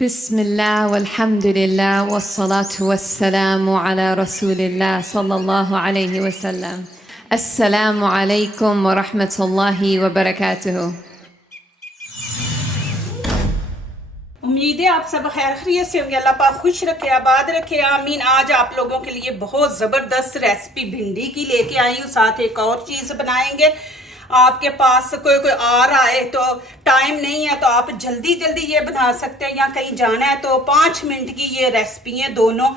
बिस्मिल्लाह वल्हम्दुलिल्लाह वस्सलातु वस्सलामु अला रसूलिल्लाह सल्लल्लाहु अलैहि वसल्लम। अस्सलामु अलैकुम व रहमतुल्लाहि व बरकातुहू। उम्मीद है आप सब खैर खैरियत से होंगे। अल्लाह पाक खुश रखे, आबाद रखे, आमीन। आज आप लोगों के लिए बहुत ज़बरदस्त रेसिपी भिंडी की लेके आई हूँ। साथ एक और चीज़ बनाएंगे। आपके पास कोई आ रहा है तो टाइम नहीं है तो आप जल्दी जल्दी ये बना सकते हैं, या कहीं जाना है तो 5 मिनट की ये रेसिपी है दोनों।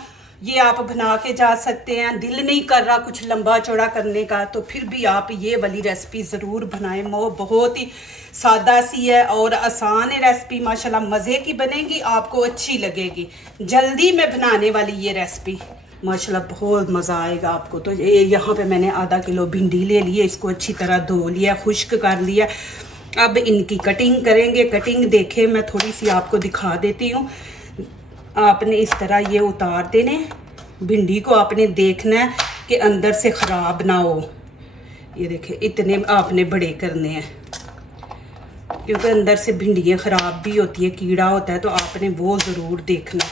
ये आप बना के जा सकते हैं। दिल नहीं कर रहा कुछ लंबा चौड़ा करने का तो फिर भी आप ये वाली रेसिपी ज़रूर बनाएं। वो बहुत ही सादा सी है और आसान है रेसिपी, माशाल्लाह मज़े की बनेगी, आपको अच्छी लगेगी। जल्दी में बनाने वाली ये रेसिपी माशाल्लाह बहुत मज़ा आएगा आपको। तो ये यहाँ पे मैंने आधा किलो भिंडी ले ली है, इसको अच्छी तरह धो लिया, खुश्क कर लिया। अब इनकी कटिंग करेंगे। कटिंग देखे मैं थोड़ी सी आपको दिखा देती हूँ। आपने इस तरह ये उतार देने, भिंडी को आपने देखना है कि अंदर से ख़राब ना हो। ये देखें इतने आपने बड़े करने हैं, क्योंकि अंदर से भिंडियाँ ख़राब भी होती है, कीड़ा होता है, तो आपने वो ज़रूर देखना।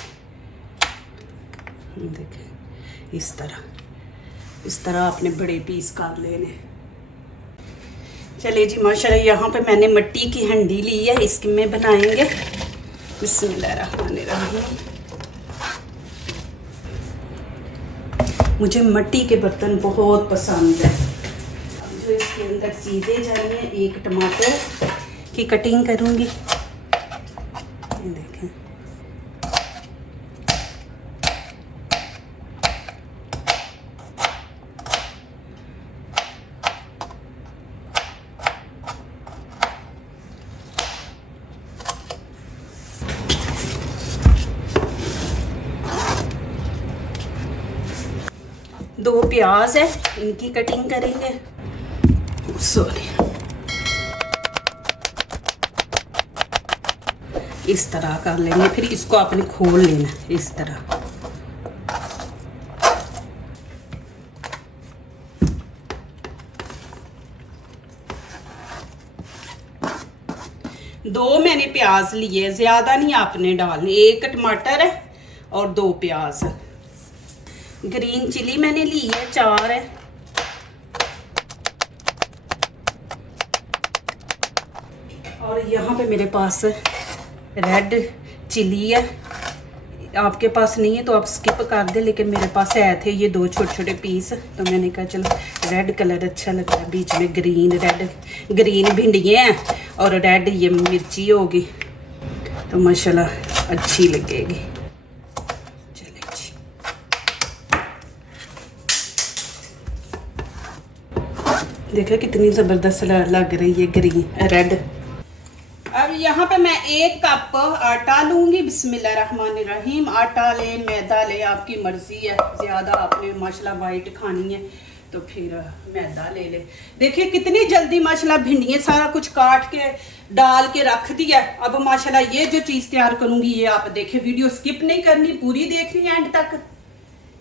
देखें इस तरह आपने बड़े पीस कर लेने। चलिए जी माशाल्लाह, यहाँ पे मैंने मिट्टी की हंडी ली है, इसमें बनाएंगे। बिस्मिल्लाहिर्रहमानिर्रहीम। मुझे मिट्टी के बर्तन बहुत पसंद है। जो इसके अंदर चीज़ें जानी है, एक टमाटर की कटिंग करूँगी। देखें दो प्याज है, इनकी कटिंग करेंगे। सॉरी, इस तरह कर लेंगे। फिर इसको आपने खोल लेना इस तरह। दो मैंने प्याज लिए, ज्यादा नहीं आपने डालने। एक टमाटर है और 2 प्याज। ग्रीन चिली मैंने ली है, 4 है। और यहाँ पे मेरे पास रेड चिली है। आपके पास नहीं है तो आप स्किप कर दे, लेकिन मेरे पास है थे ये 2 छोटे छोटे पीस, तो मैंने कहा चलो रेड कलर अच्छा लगता है। बीच में ग्रीन रेड, ग्रीन भिंडियाँ हैं और रेड ये मिर्ची होगी तो माशाल्लाह अच्छी लगेगी। देखा कितनी ज़बरदस्त लग रही है ग्रीन रेड। अब यहाँ पे मैं 1 कप आटा लूँगी। बिस्मिल्लाहिर्रहमानिर्रहीम। आटा ले, मैदा ले, आपकी मर्ज़ी है। ज़्यादा आपने माशाल्लाह वाइट खानी है तो फिर मैदा ले ले। देखिए कितनी जल्दी माशाल्लाह भिंडियाँ सारा कुछ काट के डाल के रख दिया। अब माशाल्लाह ये जो चीज़ तैयार करूँगी ये आप देखें, वीडियो स्किप नहीं करनी, पूरी देखनी है एंड तक।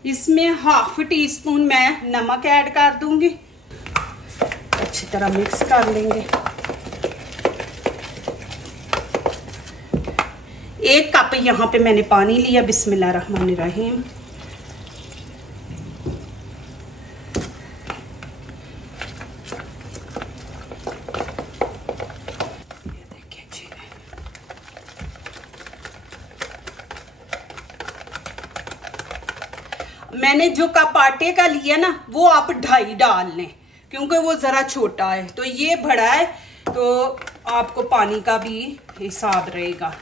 इसमें ½ टी स्पून मैं नमक ऐड कर दूँगी। अच्छी तरह मिक्स कर लेंगे। 1 कप यहाँ पे मैंने पानी लिया। बिस्मिल्लाहिर्रहमानिर्रहीम। मैंने जो कप आटे का लिया ना वो आप 2.5 डाल लें, क्योंकि वो ज़रा छोटा है। तो ये बड़ा है तो आपको पानी का भी हिसाब रहेगा।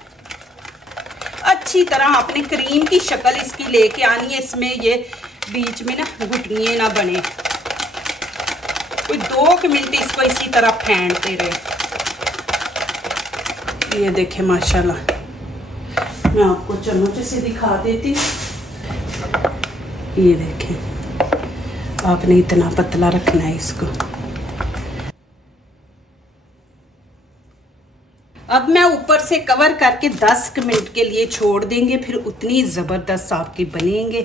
अच्छी तरह आपने क्रीम की शक्ल इसकी लेके आनी है। इसमें ये बीच में ना गुठलियाँ ना बने। कोई 2 मिनट इसको इसी तरह फेंटते रहे। ये देखें माशाल्लाह, मैं आपको चम्मच से दिखा देती हूँ। ये देखें, आपने इतना पतला रखना है इसको। अब मैं ऊपर से कवर करके 10 मिनट के लिए छोड़ देंगे, फिर उतनी ज़बरदस्त आपके बनेंगे।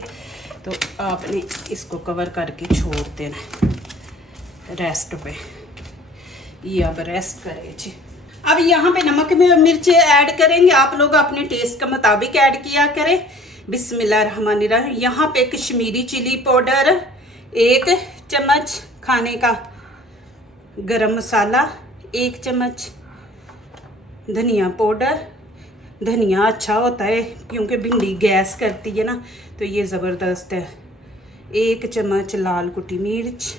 तो आपने इसको कवर करके छोड़ देना रेस्ट पे। ये अब रेस्ट करे जी। अब यहाँ पे नमक में मिर्च ऐड करेंगे, आप लोग अपने टेस्ट के मुताबिक ऐड किया करें। बिस्मिल्लाहिर्रहमानिर्रहीम। यहाँ पे कश्मीरी चिली पाउडर 1 चम्मच, खाने का गरम मसाला 1 चम्मच, धनिया पाउडर, धनिया अच्छा होता है क्योंकि भिंडी गैस करती है ना, तो ये ज़बरदस्त है। 1 चम्मच लाल कुटी मिर्च,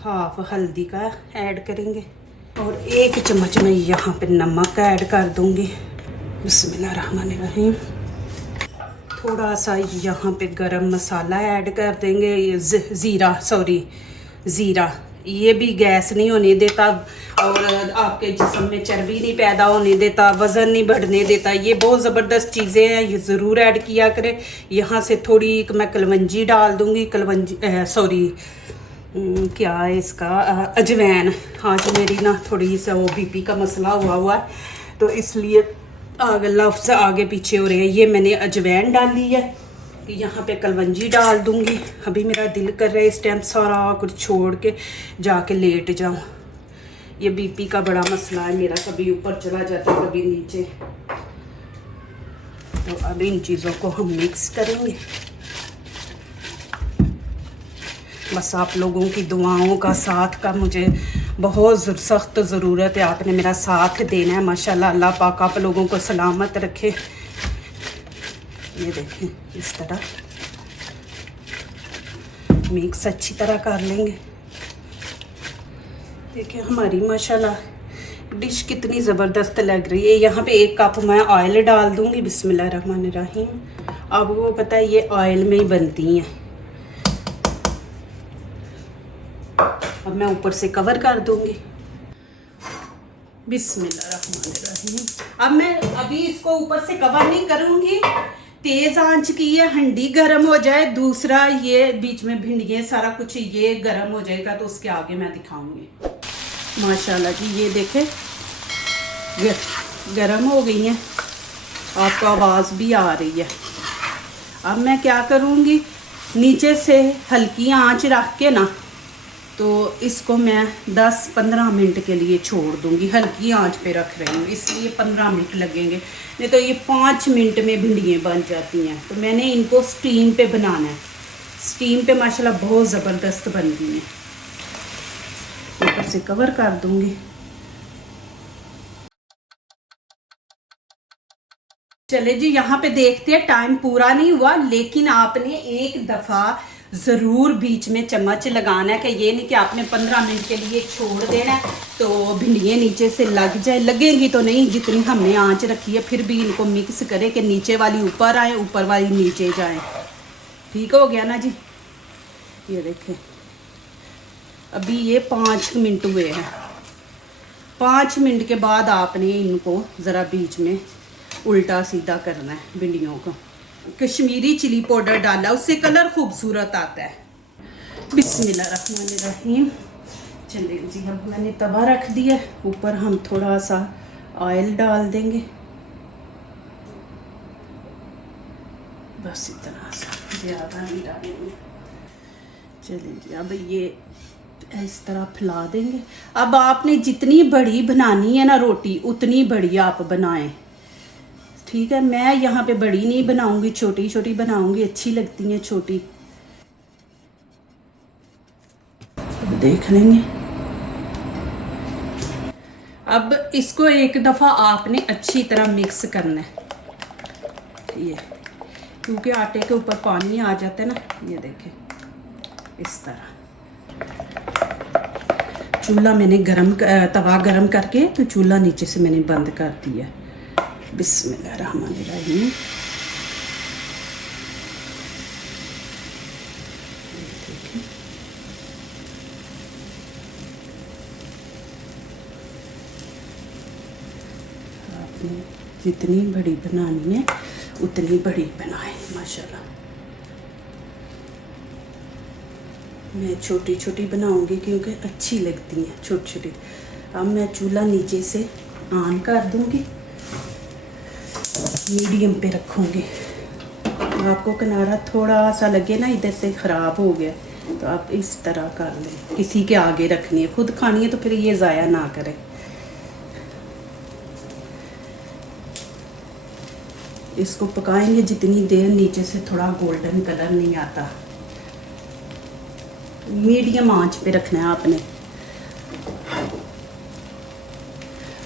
हाफ हल्दी का ऐड करेंगे और 1 चम्मच मैं यहाँ पे नमक ऐड कर दूँगी। बिस्मिल्लाहिर्रहमानिर्रहीम। थोड़ा सा यहाँ पे गरम मसाला ऐड कर देंगे, ये ज़ीरा। ये भी गैस नहीं होने देता और आपके जिस्म में चर्बी नहीं पैदा होने देता, वज़न नहीं बढ़ने देता। ये बहुत ज़बरदस्त चीज़ें हैं, ये ज़रूर ऐड किया करें। यहाँ से थोड़ी मैं कलवंजी डाल दूँगी, क्या है इसका, अजवैन। आज मेरी ना थोड़ी सा वो बीपी का मसला हुआ है, तो इसलिए लफ्ज़ आगे पीछे हो रहे हैं। ये मैंने अजवैन डाली है, यहाँ पे कलवंजी डाल दूँगी। अभी मेरा दिल कर रहा है इस टाइम सारा कुछ छोड़ के जाके लेट जाऊँ। ये बीपी का बड़ा मसला है मेरा, कभी ऊपर चला जाता है कभी नीचे। तो अब इन चीज़ों को हम मिक्स करेंगे। बस आप लोगों की दुआओं का, साथ का मुझे बहुत सख्त ज़रूरत है। आपने मेरा साथ देना है। माशाल्लाह, अल्लाह पाक आप लोगों को सलामत रखे। ये देखें, इस तरह मिक्स अच्छी तरह कर लेंगे। देखिए हमारी माशाल्लाह डिश कितनी ज़बरदस्त लग रही है। यहाँ पे 1 कप मैं ऑयल डाल दूँगी। बिस्मिल्लाहिर्रहमानिर्रहीम। आपको पता है ये ऑयल में ही बनती हैं। अब मैं ऊपर से कवर कर दूँगी। बिस्मिल्लाहिर्रहमानिर्रहीम। अब मैं अभी इसको ऊपर से कवर नहीं करूँगी, तेज़ आंच की है, हंडी गर्म हो जाए। दूसरा ये बीच में भिंडियाँ सारा कुछ ये गर्म हो जाएगा तो उसके आगे मैं दिखाऊंगी। माशाल्लाह जी, ये देखें गर्म हो गई हैं, आपको आवाज़ भी आ रही है। अब मैं क्या करूँगी, नीचे से हल्की आंच रख के ना, तो इसको मैं 10-15 मिनट के लिए छोड़ दूँगी। हल्की आंच पे रख रही हूँ इसलिए 15 मिनट लगेंगे, नहीं तो ये 5 मिनट में भिंडियाँ बन जाती हैं। तो मैंने इनको स्टीम पे बनाना है। स्टीम पे माशाल्लाह बहुत ज़बरदस्त बनती हैं। ऊपर से कवर कर दूँगी। चले जी, यहाँ पे देखते हैं, टाइम पूरा नहीं हुआ, लेकिन आपने एक दफ़ा ज़रूर बीच में चम्मच लगाना है कि ये नहीं कि आपने 15 मिनट के लिए छोड़ देना है तो भिंडियाँ नीचे से लग जाए। लगेंगी तो नहीं, जितनी हमने आंच रखी है। फिर भी इनको मिक्स करें कि नीचे वाली ऊपर आए, ऊपर वाली नीचे जाए। ठीक हो गया ना जी। ये देखें, अभी ये 5 मिनट हुए हैं। 5 मिनट के बाद आपने इनको ज़रा बीच में उल्टा सीधा करना है। भिंडियों को कश्मीरी चिली पाउडर डाला, उससे कलर खूबसूरत आता है। बिस्मिल्लाहिर्रहमानिर्रहीम। चलिए जी, अब मैंने तवा रख दिया, ऊपर हम थोड़ा सा ऑयल डाल देंगे, बस इतना सा, ज़्यादा नहीं डालेंगे। चलिए जी, अब ये इस तरह फैला देंगे। अब आपने जितनी बड़ी बनानी है ना रोटी, उतनी बड़ी आप बनाएं। ठीक है, मैं यहाँ पे बड़ी नहीं बनाऊंगी, छोटी छोटी बनाऊंगी, अच्छी लगती हैं छोटी। देख लेंगे। अब इसको एक दफ़ा आपने अच्छी तरह मिक्स करना है, ये क्योंकि आटे के ऊपर पानी आ जाता है ना। ये देखें, इस तरह। चूल्हा मैंने तवा गरम करके तो चूल्हा नीचे से मैंने बंद कर दिया। बिस्मिल्लाहिर्रहमानिर्रहीम। आपने जितनी बड़ी बनानी है उतनी बड़ी बनाएं। माशाल्लाह, मैं छोटी छोटी बनाऊंगी क्योंकि अच्छी लगती हैं छोटी छोटी। अब मैं चूल्हा नीचे से ऑन कर दूंगी, मीडियम पे रखूँगी। आपको किनारा थोड़ा सा लगे ना इधर से ख़राब हो गया तो आप इस तरह कर लें। किसी के आगे रखनी है, खुद खानी है तो फिर ये ज़ाया ना करें। इसको पकाएंगे जितनी देर नीचे से थोड़ा गोल्डन कलर नहीं आता। मीडियम आंच पे रखना है आपने।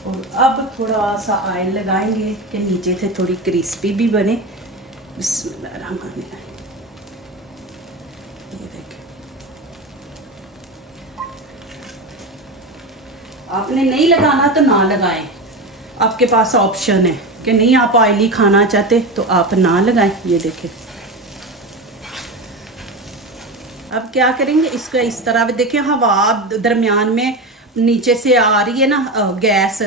और अब थोड़ा सा ऑयल लगाएंगे कि नीचे से थोड़ी क्रिस्पी भी बने। बिस्मिल्लाहिर्रहमानिर्रहीम। ये देखिए, आपने नहीं लगाना तो ना लगाएं, आपके पास ऑप्शन है कि नहीं आप ऑयली खाना चाहते तो आप ना लगाएं। ये देखें, अब क्या करेंगे, इसका इस तरह भी देखें, हवा दरमियान में नीचे से आ रही है ना, गैस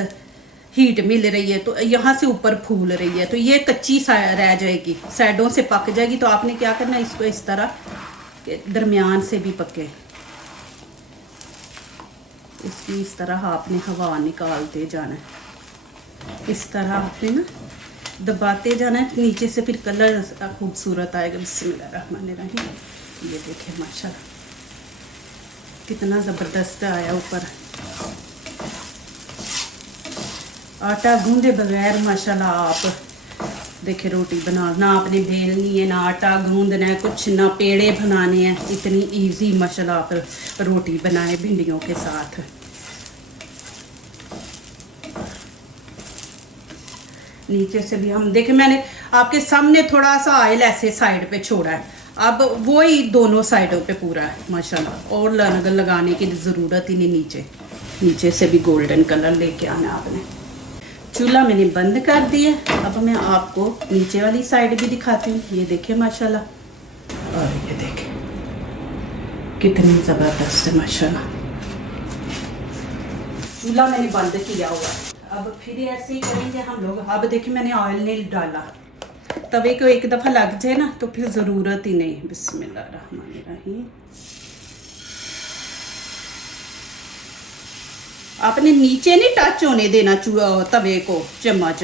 हीट मिल रही है, तो यहाँ से ऊपर फूल रही है, तो ये कच्ची रह जाएगी, साइडों से पक जाएगी। तो आपने क्या करना है, इसको इस तरह दरमियान से भी पके, इसकी इस तरह आपने हवा निकालते जाना है। इस तरह आपने ना दबाते जाना है नीचे से, फिर कलर खूबसूरत आएगा। बिस्मिल्लाहिर्रहमानिर्रहीम। ये देखिए माशाल्लाह कितना ज़बरदस्त आया ऊपर। आटा गूंदे बगैर माशाल्लाह आप देखिए रोटी ना आपने बेलनी है, ना आटा गूंदना है, कुछ ना पेड़े बनाने हैं, इतनी इजी माशाल्लाह आप रोटी बनाए भिंडियों के साथ। नीचे से भी हम देखें, मैंने आपके सामने थोड़ा सा ऑयल ऐसे साइड पे छोड़ा है, अब वो ही दोनों साइडों पे पूरा है माशाल्लाह, और लगाने की ज़रूरत ही नहीं। नीचे से भी गोल्डन कलर लेके आना आपने। चूल्हा मैंने बंद कर दिया। अब मैं आपको नीचे वाली साइड भी दिखाती हूँ। ये देखें माशाल्लाह, और ये देखें कितनी ज़बरदस्त है माशाल्लाह। चूल्हा मैंने बंद किया हुआ है। अब फिर ऐसे ही करेंगे हम लोग। अब देखिए मैंने ऑयल नहीं डाला, तवे को एक दफ़ा लग जाए ना तो फिर ज़रूरत ही नहीं। बिस्मिल्लाहिर्रहमानिर्रहीम। आपने नीचे नहीं टच होने देना तवे को चम्मच,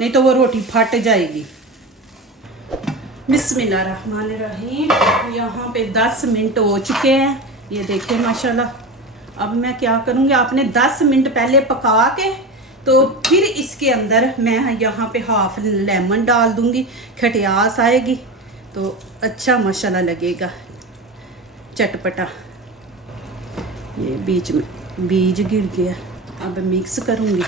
नहीं तो वो रोटी फट जाएगी। बिस्मिल्लाहिर्रहमानिर्रहीम। यहाँ पे 10 मिनट हो चुके हैं, ये देखिए माशाल्लाह। अब मैं क्या करूँगी, आपने 10 मिनट पहले पका के तो फिर इसके अंदर मैं यहाँ पे हाफ लेमन डाल दूँगी, खटियास आएगी तो अच्छा माशाल्लाह लगेगा, चटपटा। ये बीच में बीज गिर गया, अब मिक्स करूँगी।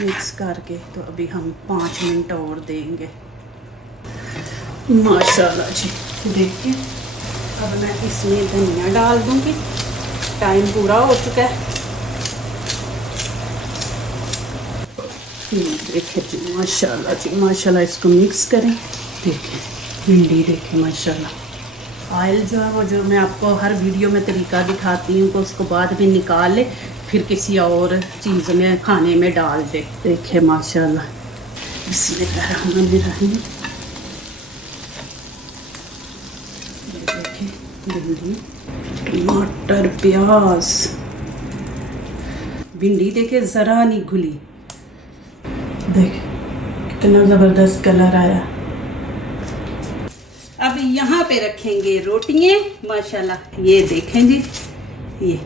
मिक्स करके तो अभी हम 5 मिनट और देंगे माशाल्लाह जी। देखिए अब मैं इसमें धनिया डाल दूँगी, टाइम पूरा हो चुका है। देखिए जी माशाल्लाह जी माशाल्लाह, इसको मिक्स करें। देखिए भिंडी देखिए माशाल्लाह। ऑयल जो है वो जो मैं आपको हर वीडियो में तरीका दिखाती हूँ, तो उसको बाद में निकाल ले, फिर किसी और चीज़ में खाने में डाल दे। देखिए माशाल्लाह। बिस्मिल्लाहिर्रहमानिर्रहीम। देखिए भिंडी, टमाटर, प्याज, भिंडी देखिए ज़रा नहीं घुली। देखिए कितना ज़बरदस्त कलर आया। अब यहाँ पे रखेंगे रोटियाँ माशाल्लाह। ये देखें जी, ये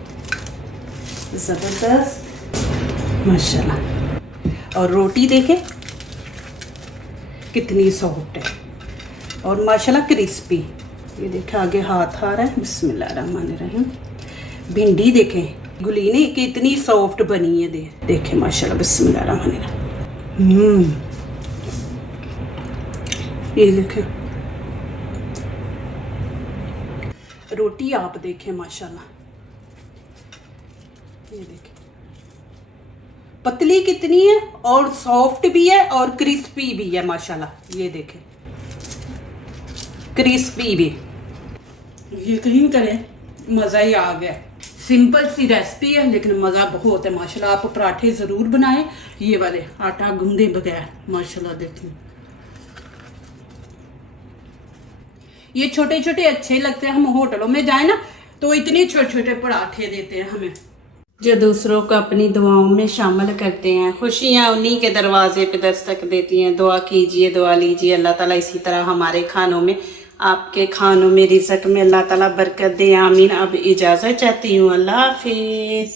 ज़बरदस्त माशाल्लाह। और रोटी देखें कितनी सॉफ्ट है और माशाल्लाह क्रिस्पी। ये देखें आगे हाथ आ रहा है। बिस्मिल्लाहिर्रहमानिर्रहीम। भिंडी देखें गुली नहीं कितनी सॉफ्ट बनी है। देखें माशाल्लाह। बिस्मिल्लाहिर्रहमानिर्रहीम। ये देखें रोटी आप देखें माशाल्लाह। ये देखें पतली कितनी है और सॉफ्ट भी है और क्रिस्पी भी है माशाल्लाह। ये देखें क्रिस्पी भी। यकीन करें मज़ा ही आ गया। सिंपल सी रेसिपी है लेकिन मज़ा बहुत है माशाल्लाह। आप पराठे ज़रूर बनाएं ये वाले, आटा गूंदे बगैर माशाल्लाह। देखें ये छोटे छोटे अच्छे लगते हैं। हम होटलों में जाए ना तो इतने छोटे छोटे पराठे देते हैं हमें। जो दूसरों को अपनी दुआओं में शामिल करते हैं, खुशियाँ उन्हीं के दरवाजे पे दस्तक देती हैं। दुआ कीजिए, दुआ लीजिए, अल्लाह ताला इसी तरह हमारे खानों में, आपके खानों में, रिज़्क़ में अल्लाह ताला बरकत दे। आमीन। अब इजाज़त चाहती हूँ। अल्लाह हाफिज़।